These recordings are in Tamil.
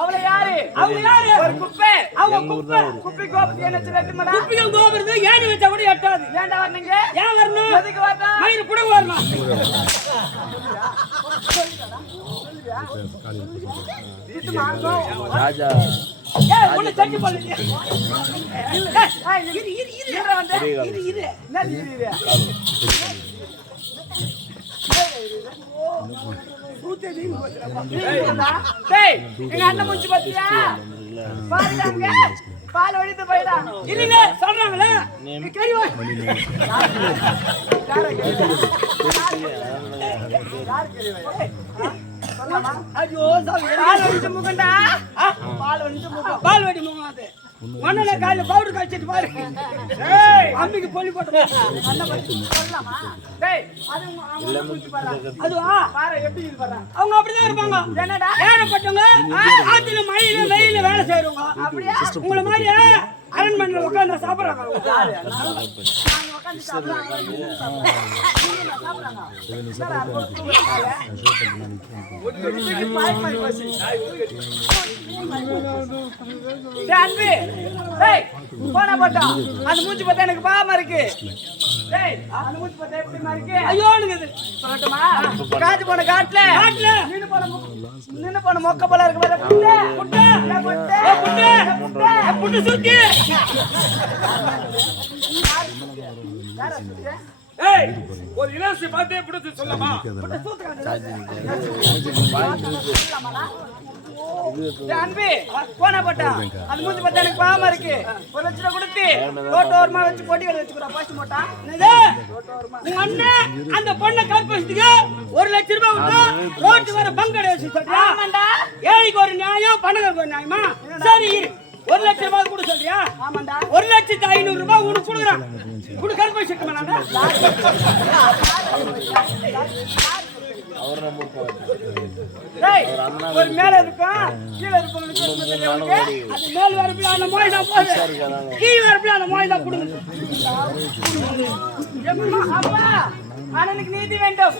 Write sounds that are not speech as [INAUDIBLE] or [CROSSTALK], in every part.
அவளை யாரு? அவங்க யாரு? ஒரு குப்பை. அவங்க குப்பை. என்ன கோபுரத்து ஏணி வச்சா கூட எட்டாது ஏன்டா வரணுங்க ஏன் வரணும்? எதுக்கு வரணும்? மயிறு புடுங்க வரணும். ராஜா. ஏய் உன்னை தட்டி போடுங்க இரு இரு இரு. இரு இரு என்ன இது? ஏண்டா? டேய், எங்க அண்ணன் மூஞ்சி பாத்தியா? பால் வழித்து சொல்றாங்களே ஐயோ பால் முகண்டா. பால் முகம். பால் மண்ணல காலையில பவுடர் காய்ச்சிட்டு பாரு. அம்மிக்கு பொலி போட்டு. அதுவா? எப்படி. அவங்க அப்படிதான் இருப்பாங்க. என்னடா? ஏழப்பட்டவங்க ஆத்துல மழையில வெயில வேலை செய்யறவங்க அப்படியா? உங்களை மாதிரி அரண்மனையில உட்காந்து சாப்பிடுறாங்க அவங்க. நாங்க போனா போட்டோம். அந்த பார்த்தா எனக்கு பாவமா இருக்கு ஐயோ போன காட்டுல நின்னு போன மொக்க போல இருக்கு புட்டு. சுத்தி ஒரு இலவசி பார்த்தே பிடிச்சு சொல்லமா டேய், அன்பு, போனா போட்டோம். அந்த மூஞ்சி பார்த்தா எனக்கு பாவமா இருக்கு ஒரு லட்சம் ரூபா கொடுத்து ரோட்டு ஓரமா வச்சு போட்டி கடை வச்சுக்கிறோம் பாசி போட்டான் உங்க அண்ணன் அந்த பொண்ணை கற்பழிச்சதுக்கு ஒரு லட்சம் ரூபாய் விட்டா ரோட்டு வர பங்கடை வச்சு சொல்றியா ஏழைக்கு ஒரு நியாயம் பணக்காரருக்கு ஒரு நியாயமா சரி ஒரு லட்சம் ரூபாய் கூட சொல்றியா? ஆமாண்டா. ஒரு லட்சத்தி ஐநூறு ரூபாய் உனக்கு கொடுக்குறான். உனக்கு நம்ம டேய், ஒரு மேல இருக்கும் கீழே இருக்கும் அது மேல் வரப்புல அந்த மோய் தான் போகுது. கீழ் வரப்புல அந்த மோய் தான் கொடுங்க. அப்பா அண்ணனுக்கு நீதி வேண்டும்.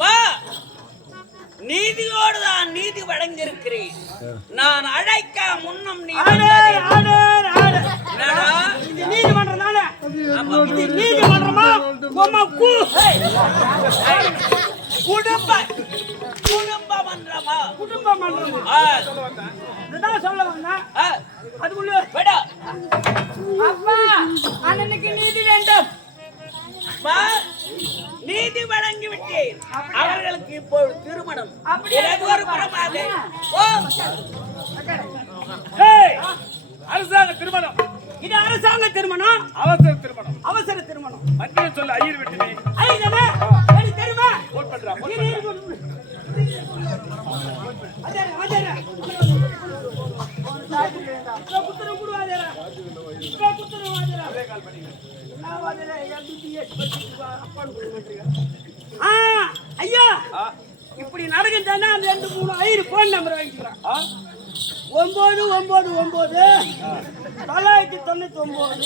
வா. நீதியோடு தான் நீதி வழங்கியிருக்கிறேன். நான் அழைக்க முன்னம் நீ? இது நீதிமன்றம்? குடும்ப குடும்ப மன்றமா? குடும்ப மன்றமா? ஆ, இதுதான் சொல்ல வந்தேன். ஆ, அதுக்குள்ள விடு. அப்பா அண்ணனுக்கு நீதி வேண்டும். வா நீதி வழங்கி விட்டேன் அவர்களுக்கு இப்பொழுது திருமணம். ஒரு அரசாங்க திருமணம். இது அரசாங்க திருமணம்? அவசர திருமணம். அவசர திருமணம். மத்திய சொல்ல ஐயர் விட்டு நீ. ஐயனே எனக்கு தெரியுமா போட் பண்றா இரு. அதாரே, அதாரே. ஐயா இப்படி நடக்குதுன்னா அந்த ரெண்டு மூணு ஐயரு போன் நம்பர் வாங்கிக்கிறான்? ஒன்பது ஒன்பது ஒன்பது தொள்ளாயிரத்தி தொண்ணூத்தி ஒன்பது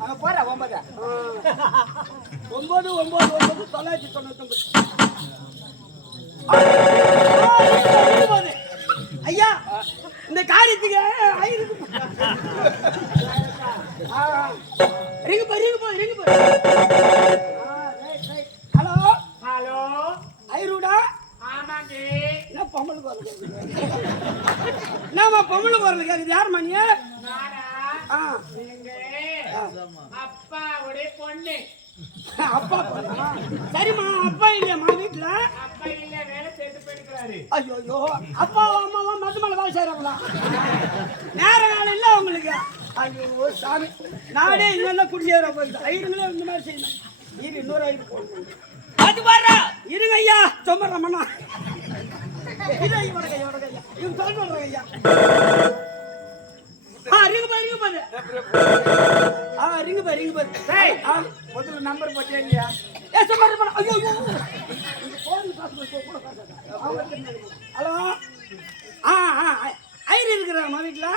அங்க போற ஒன்பது ஒன்பது ஒன்பது ஒன்பது தொள்ளாயிரத்தி தொண்ணூத்தி ஒன்பது ஐயா இந்த காரியத்துக்கு ஐயருக்கு அப்பா? சரிம்மா அப்பா இல்லையாம்மா வீட்டுல அப்பா இல்ல வேலை சேர்த்து போயிருக்கிறாரு ஐயோ அப்பாவும் அம்மாவும் மது மேல வேலை செய்யறாங்களா நேர காலம் இல்ல உங்களுக்கு. ஐயோ சாமி. இங்க இருந்தா குடிசேர போயிடுது ஐயருங்களே இந்த மாதிரி செய்யணும். இரு இன்னொரு ஐயரு போடணும் அது வர்றா இருங்க ஐயா சொம்மரம்மண்ணா இது இவட கையா இவட கையா இவங்க சொல்ற ஐயா. ஆ ரிங்கு பாரு ரிங்கு பாரு ஆ ரிங்கு பாரு ரிங்கு பாரு டேய் முதல்ல நம்பர் போட்டே இல்லையா ஏ சொம்மரம்மண்ணா ஐயோ ஐயோ. இந்த போன் காசு போய் கூட காசு அவங்க தெரிஞ்சுக்கணும். ஹலோ? ஆ ஆ ஐயர் இருக்கிறாமா வீட்டுல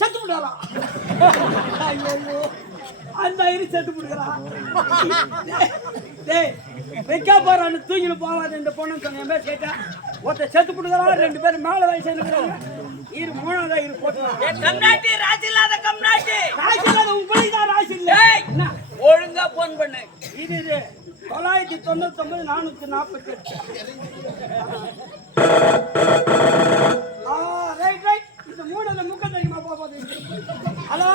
செத்து விடாரா ஐயோ அந்த ஐயர் செத்து விடுறா டேய் வைக்க போறான்னு தூக்கிட்டு போவாது இந்த பொண்ணு சொன்ன மாதிரி கேட்டா செத்து போட்டுக்கிறா ரெண்டு பேரும் மேல வயசு இருக்கிறாங்க? இரு மூணாவதா இரு என் கம்நாட்டி ராசி இல்லாத கம்நாட்டி. ராசி இல்லாத உன் பிள்ளைக்கு தான் ராசி இல்ல ஒழுங்கா போன் பண்ணு. இது இது தொள்ளாயிரத்தி தொண்ணூத்தி ஒன்பது நானூத்தி நாற்பத்தி எட்டு ரைட் ரைட் இந்த மூணுல முக்கம் தெரியுமா போகுது ஹலோ?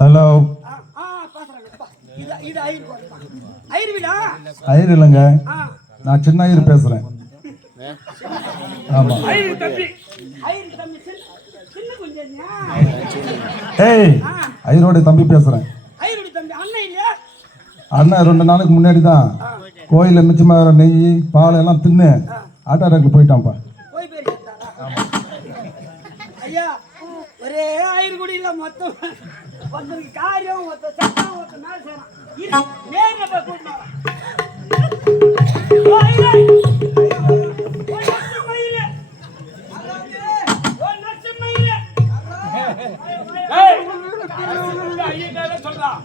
ஹலோ. ஆ ஆ பேசுறாங்கப்பா இது இது ஐயர். ஐயர் வீடா? ஐயர் இல்லைங்க. ஆ. நான் சின்ன ஐயர் பேசுறேன். ஆமா ஐயரு தம்பி ஐயர் தம்பி சின்ன சின்ன குஞ்சா ஏய் ஐயரோட தம்பி பேசுறேன். அண்ணன் ரெண்டு நாளைக்கு முன்னாடி தான் கோயிலில் மிச்சமாக நெய் பால் எல்லாம் தின்னு ஆட்டோரேக்கில் போயிட்டான்ப்பா. போய் பேர் கேட்டாரா ஐயா ஒரே ஐயர் குடியில மொத்தம். ஒருத்தருக்கு காரியம் ஒருத்தர் சட்டம் ஒருத்தர் மேல செய்யறான் இரு நேர்ல போய் கூட்டிட்டு là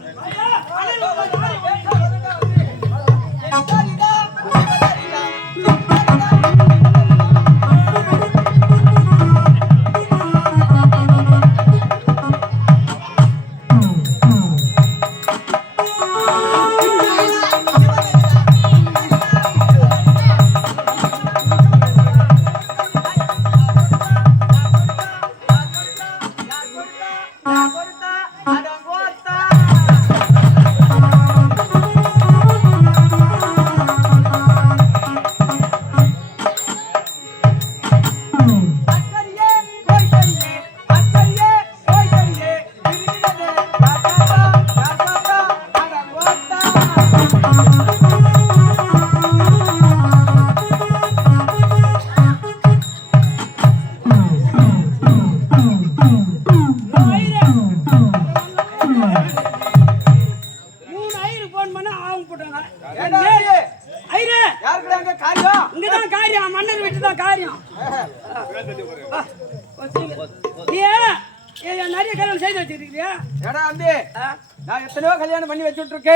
வச்சுட்டு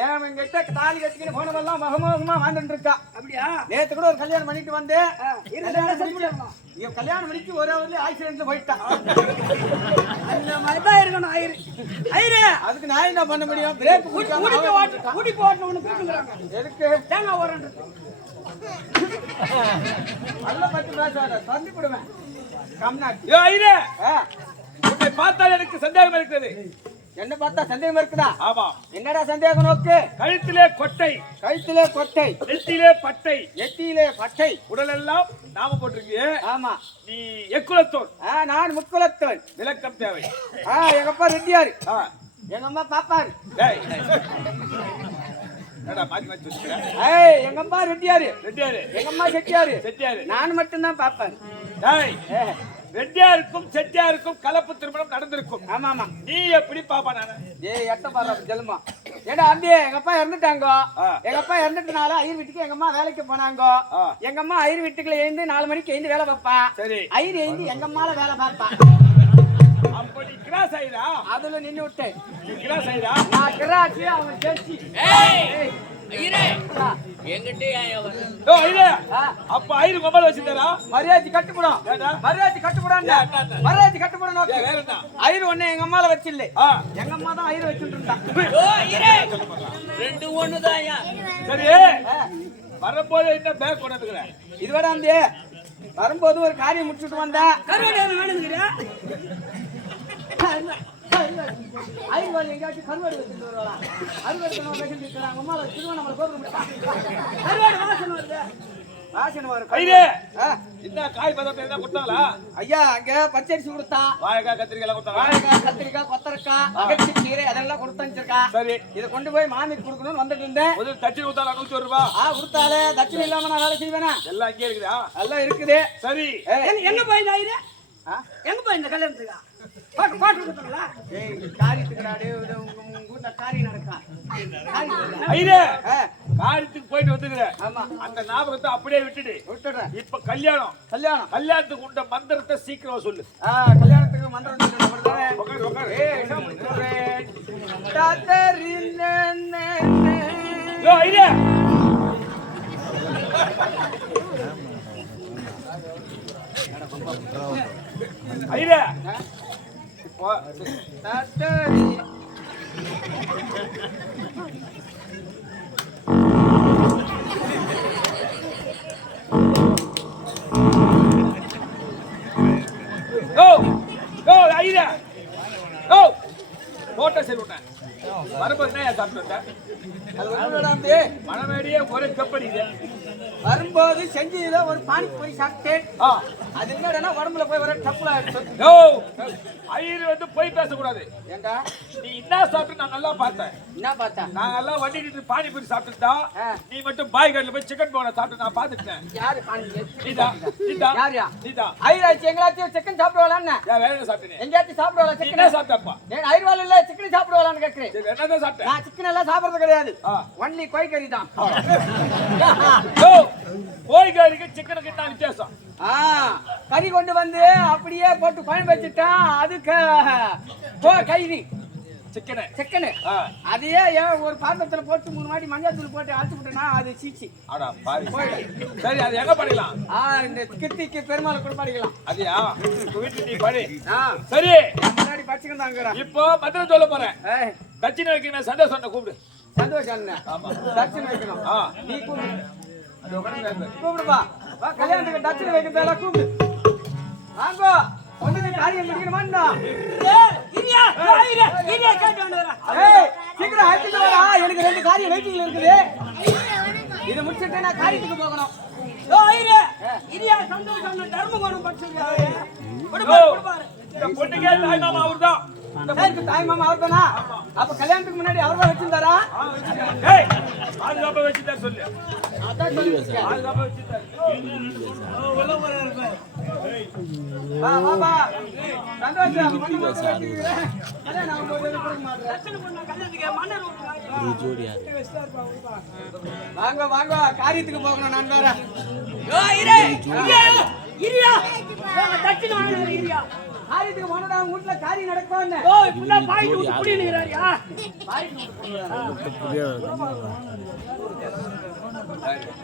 ஏன் எங்கிட்ட தாலி கட்டிக்கிட்டு போனதெல்லாம் மகமகமா வாழ்ந்துட்டு இருக்கா அப்படியா? நேத்து கூட ஒரு கல்யாணம் பண்ணிட்டு வந்தேன். இரு, கல்யாணம் பண்ணிட்டு ஒரே ஒரு ஆக்சிடென்ட்ல போயிட்டான். அந்த மாதிரி தான் இருக்கணும் ஐயரு ஐயரு அதுக்கு நான் என்ன பண்ண முடியும்? பிரேக் அவன் ஓட்டு ஒன்று கூப்பிடுறாங்க எதுக்கு? தேங்காய் ஓரன்றது. நல்ல பத்தி பேசாத தள்ளி விடுவேன் கம்னாட்டி ஏ ஐயரே ஆ, உன்னை பார்த்தால் எனக்கு சந்தேகம் இருக்கிறது என்ன பார்த்தா சந்தேகம் இருக்குதா? ஆமா. என்னடா சந்தேகம் நோக்கு கழுத்திலே கொட்டை. கழுத்திலே கொட்டை. நெத்திலே பட்டை. நெத்தியிலே பட்டை. உடலெல்லாம் நாம போட்டிருக்கியே. ஆமா. நீ எக்குலத்தோன். நான் முக்குலத்தவன் விளக்கம் தேவை. ஆ எங்க அப்பா ரெட்டியாரு. எங்க அம்மா பாப்பாரு. எங்க அம்மா ரெட்டியாரு. ரெட்டியாரு. எங்க அம்மா செட்டியாரு. செட்டியாரு. நான் மட்டும்தான் பாப்பேன் டேய். ரெட்டியாருக்கும் செட்டியாருக்கும் கலப்பு திருமணம் நடந்திருக்கும். ஆமா ஆமா நீ எப்படி பாப்பா நானு? ஏய் எட்ட பாரு ஜெல்மா. ஏடா அம்பி எங்க அப்பா இறந்துட்டாங்க. எங்க அப்பா இறந்துட்டனால ஐயர் வீட்டுக்கு எங்க அம்மா வேலைக்கு போனாங்க. எங்க அம்மா ஐயர் வீட்டுக்குள்ள எழுந்து நாலு மணிக்கு எழுந்து வேலை பார்ப்பா. சரி. ஐயர் எழுந்து எங்க அம்மால வேலை பார்ப்பா. அப்ப நீ கிராஸ் ஆயிரா? அதுல நின்னு விட்டேன் கிராஸ் ஆயிரா? நான் கிராச்சி அவன் ஜெர்சி. ஏய், அப்ப ஐயரு மொபைல் வச்சிருந்தாரா மரியாதை கட்டுப்படும்? மரியாதை கட்டுப்படும்? மரியாதை கட்டுப்படும் ஐயர் ஒண்ணு எங்க அம்மால வச்சில்ல. ஆ. எங்க அம்மா தான் ஐயர் வச்சுட்டு ரெண்டு ஒண்ணுதான்யா. சரி. வரும்போது என்ன பேக் கொண்டு வந்துக்கிறேன் இதுவரை வந்து வரும்போது ஒரு காரியம் முடிச்சுட்டு வந்தேன். ஐயர் எங்கேயாச்சும் கருவாடு வச்சுட்டு வருவாரா அறுவடை பேசிட்டு இருக்கிறாங்க அம்மா திருவண்ணாமலை கோபுரம் கருவாடு வாசனை வருது வாசனை வரும் என்ன காய் பதத்தை என்ன கொடுத்தாங்களா? ஐயா அங்க பச்சரிசி கொடுத்தா வாழைக்காய் கத்திரிக்காய் எல்லாம் கொடுத்தாங்களா? வாழைக்காய் கத்திரிக்காய் கொத்தரக்காய் அகச்சி கீரை அதெல்லாம் கொடுத்து வச்சிருக்கா சரி. இதை கொண்டு போய் மாமிக்கு கொடுக்கணும்னு வந்துட்டு இருந்தேன். முதல் தச்சு கொடுத்தாலும் நூத்தி ஒரு ரூபா? ஆ கொடுத்தாலே தட்சணை இல்லாம நான் வேலை செய்வேனா? எல்லாம் இங்கே இருக்குதா? எல்லாம் இருக்குது. சரி. எங்க போய் இந்த? எங்க போய் இந்த கல்யாணத்துக்கா? பாட்டு பாட்டு. கொடுத்தாங்களா ஏய், காரியத்துக்குடா, டேய், உங்க காரியம் நடக்கா? ஆ, காரியத்துக்கு போயிட்டு வந்துக்கிறேன் ஆமா. அந்த ஞாபகத்தை அப்படியே விட்டுடு. விட்டுடுறேன். இப்ப கல்யாணம். கல்யாணம். கல்யாணத்துக்கு உண்ட மந்திரத்தை சீக்கிரம் சொல்லு. கல்யாணத்துக்கு மந்திரம்? உட்காரு உட்காரு ஏய், என்ன முடிச்சுடுறேன்? தாத்தரின்னே. யோ, ஐயா ஐயா இப்போ தட்டடி. கோ கோ ஐயா கோ போட்ட சரி விட்டேன் வரும்போது என்ன சாப்பிட்டு வந்தேன் அது ஒண்ணுமில்லடா தம்பி. மனமேடியே ஒரே கப்படிது வரும்போது செஞ்சியில ஒரு பானிபூரி சாப்பிட்டேன். அது என்னடா உடம்புல போய் வர டப்புல நோ ஐயர் வந்து போய் பேசக்கூடாது. ஏண்டா? நீ என்ன சாப்பிட்டு நான் நல்லா பார்த்தேன். என்ன பார்த்தா? நாங்க எல்லாம் வண்டிட்டு பானிபூரி சாப்பிட்டுட்டா. நீ மட்டும் பாய் கடையில் போய் சிக்கன் போன சாப்பிட்டு நான் பார்த்துட்டேன் யாரு ஐராச்சு எங்களாச்சும் சிக்கன் சாப்பிடுவாளான்னு வேற என்ன சாப்பிட்டேன்? எங்கேயாச்சும் சாப்பிடுவாளா சிக்கன் சாப்பிட்டப்பா ஏன் ஐர்வால் இல்ல சிக்கன் சாப்பிடுவாளான்னு கேக்குறேன். சரி என்னதான் சாப்பிட்டேன் நான் சிக்கன் எல்லாம் சாப்பிடுறது கிடையாது. ஒன்லி கோய் கறி தான். ஓ [LAUGHS] கோழி கறிக்கு சிக்கனுக்கு என்ன வித்தியாசம். ஆ, கறி கொண்டு வந்து அப்படியே போட்டு குழம்பு வச்சுட்டான் அதுக்கு கோ கைரி சிக்கனு. சிக்கனு. ஆ. அதையே ஏன் ஒரு பாத்திரத்துல போட்டு மூணு வாட்டி மஞ்சள் தூள் போட்டு அரைச்சு விட்டேன்னா அது சீச்சி. சரி அது எங்க படிக்கலாம் ஆ இந்த கிருத்திக்கு பெருமாள் குடுப்பாடிக்கலாம் அதியா உங்க வீட்டுல நீ படி. சரி. முன்னாடி பச்சுக்கிட்டு தாங்கிறேன். இப்போ மந்திரம் சொல்ல போறேன். தட்சிணை வைக்கிற சந்தோஷம் கூப்பிடு. சந்தோஷம் தட்சிணை வைக்கணும். நீ கூப்பிடு. கூப்பிடுப்பா. கல்யாணத்துக்கு தட்சிணை வைக்கிறதெல்லாம் கூப்பிடு. வாங்கோ. ஒண்ணுக்கு காரியம் முடிக்கணுமா சீக்கிரம் அழைச்சிட்டு வரா எனக்கு ரெண்டு காரியம் வெயிட்டிங்ல இருக்குது. இதை முடிச்சிட்டு நான் காரியத்துக்கு போகணும். இரியா, சந்தோஷம், தர்மகோணம் படிச்சிருக்காரு. அவர்தான். தாய் மாமா அவர் தானா அப்ப கல்யாணத்துக்கு முன்னாடி அவர் தான் வச்சிருந்தாரா பாதுகாப்பா சொல்லு. வாங்க வாங்க. காரியத்துக்கு போகணும் நான் வேற இரியா, இரியா. ஓ, தட்சிணை வாங்கினாரு, இரியா. காரியத்துக்கு போனதா உங்க வீட்டுல காரியம் நடக்கும் ஓ, இப்படிலாம் பாய்ட்டு விட்டு குடியிருக்கிறாரியா?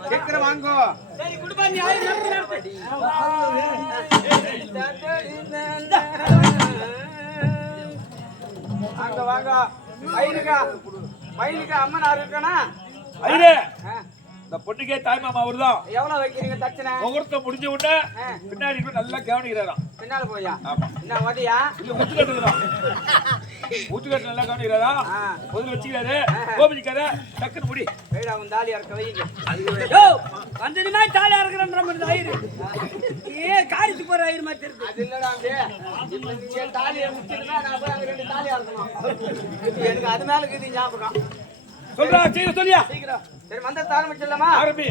சீக்கிரம் வாங்கோ. சரி, கொடுப்பா, நீ ஆயிரம் நடத்து, நடத்து. வாங்க வாங்க. பையனுக்கா பையனுக்கு அம்மனார் இருக்கனா? ஐயே இந்த பொண்ணுக்கே தாய் மாமா அவர்தான். எவ்வளவு வைக்கிறீங்க தட்சணை? முகூர்த்தம் முடிஞ்ச உடனே பின்னாடி போய் நல்லா கவனிக்கிறாராம். பின்னால போயா? என்ன மதியா? இல்ல ஊத்துக்கட்டுதான் ஊத்துக்கட்டு நல்லா கவனிக்கிறாரா. முதல்ல வச்சுக்கிறாரு. கோபிச்சுக்காரு டக்குன்னு முடி. கைடா உன் தாலி வைங்க யோ, அந்த நிமிஷம் தாலியா இருக்கிறன்ற மாதிரி தான் ஆயிரு. ஏ, காரியத்துக்கு போற ஆயிரு மாதிரி தெரியுது. அது இல்லடா நான் போய் அங்க ரெண்டு தாலி அறுக்கணும். எனக்கு அது மேல இருக்குது ஞாபகம். சொல்றா சீக்கிரம் சொல்லியா? சீக்கிரம். சரி மந்திரத்தை ஆரம்பிச்சிடலாமா ஆரம்பி.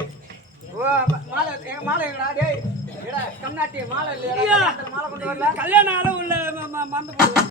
ஓ ம- மாலை எங்க மாலை எங்கடா? டேய் எடா கம்நாட்டி மாலை இல்லையா மாலை கொண்டு வரல? கல்யாண அளவு உள்ள மறந்து போகுது